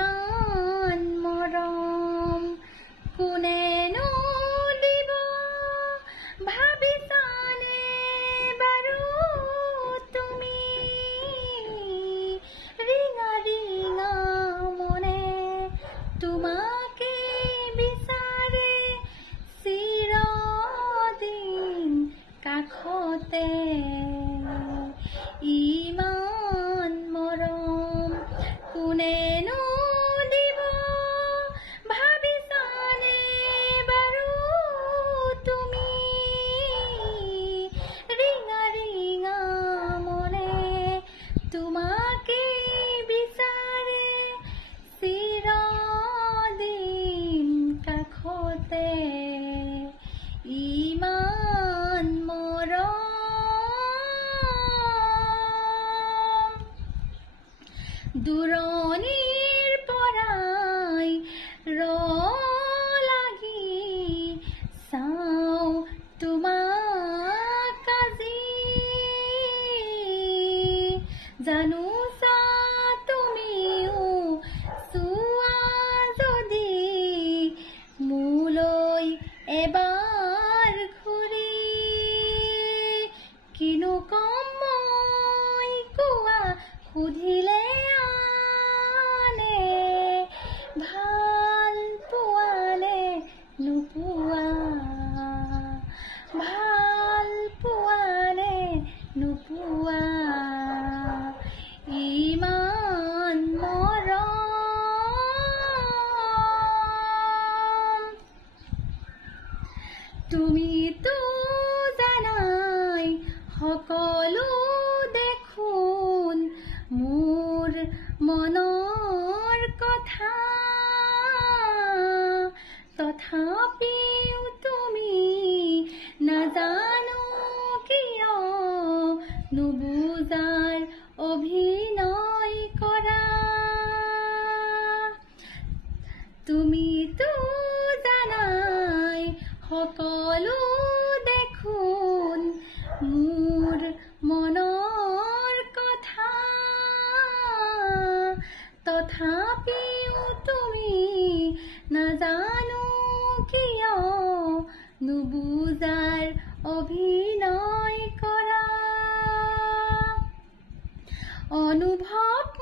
ইমান মৰম কোনেনো দিব ভাবিছানে বাৰু তুমি ৰিঙা ৰিঙা মনে তোমাকে বিচাৰে চিৰদিন কাষতে ইমান মৰম কোনেনো দিব ভাবিছানে বাৰু তুমি ৰিঙা ৰিঙা মনে তোমাকে বিচাৰে চিৰদিন কাষতে ইমান মৰম দূৰণিৰ পৰাই লাগি চাওঁ তোমাক আজি জানোচা তুমিও চোৱা যদি মোলৈ এবাৰ ঘূৰি কিনো কম মই কোৱা সুধিলে আনে ভাল পোৱানে নোপোৱা ভাল পোৱানে নোপোৱা ইমান মৰম তুমিতো জানাই সকলো দেখোন মোৰ মনৰ কথা তথাপিও তুমি নাজানো কিয় নুবুজাৰ অভিনয় কৰা তুমিতো জানাই সকলো দেখোন মোৰ মনৰ কথা তথাপিও তুমি নাজানো কিয় নুবুজাৰ অভিনয় কৰা অনুভৱ